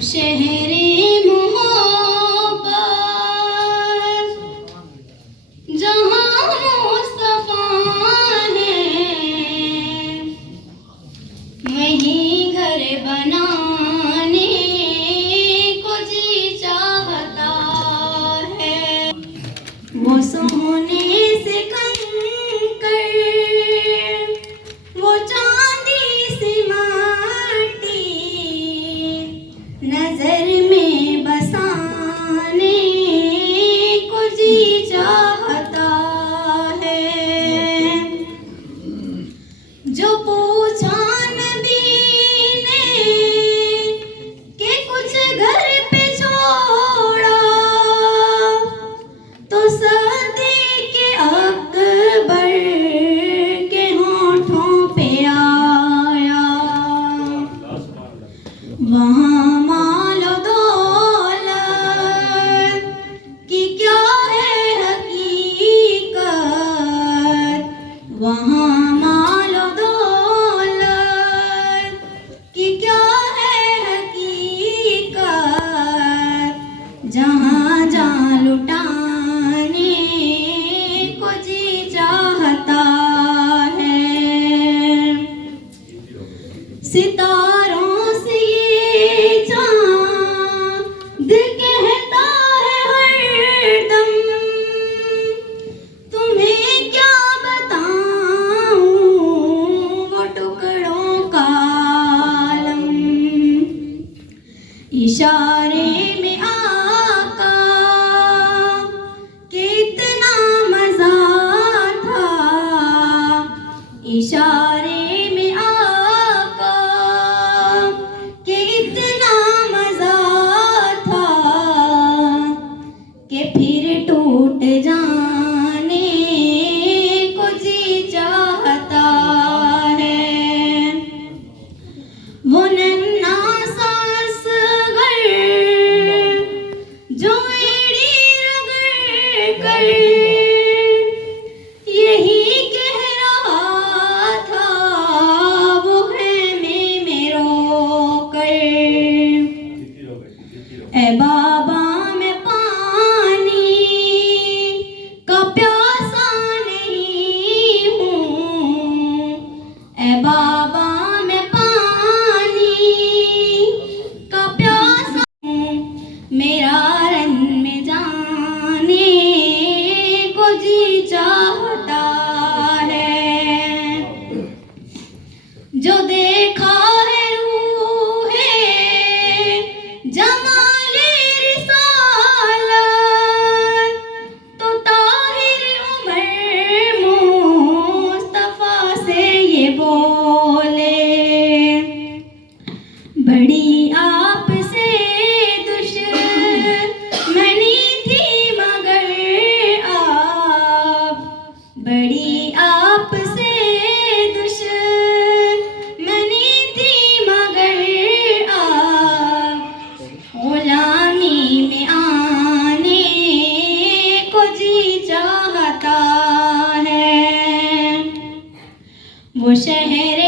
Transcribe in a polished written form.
शहरे मोहब्बत जहाँ मुस्तफा है, वहीं घर बनाने को जी चाहता है। वो सोने से कंकर, वो चांदी सी माटी नजर में बसाने को जी चाहता है। जो पूछा नबी ने कि कुछ घर पे छोड़ा, तो सदीक़ अकबर के होठों पे आया। वहाँ माल दौलत की क्या है हकीकत, वहाँ माल दौलत की क्या है हकीकत, जहाँ जहाँ लुटाने को जी चाहता है। सितारों से ये चाँद कहता है हरदम, तुम्हें क्या बताऊं वो टुकड़ों का आलम। इशारे में आका कितना मजा था, इशारे में आका कितना मजा था, कि फिर टूट जाने को जी चाहता है। वो नन्हा सा असगर जो एड़ी रगड़ कर यही कह रहा था, वो खेमे में रोकर, ए बाबा मैं पानी का प्यासा नहीं हूँ, ए बाबा मैं पानी का प्यासा हूँ, मेरा रन में जाने को जी चाहता है। जो देखा है रूहे जमाले रिसालत, तो ताहिर उमर मुस्तफा से ये बोले, बड़ी आपसे दुश्मनी थी मगर आप, बड़ी आपसे दुश्मनी थी मगर आप, गुलामी में आने को जी चाहता है। वो शहर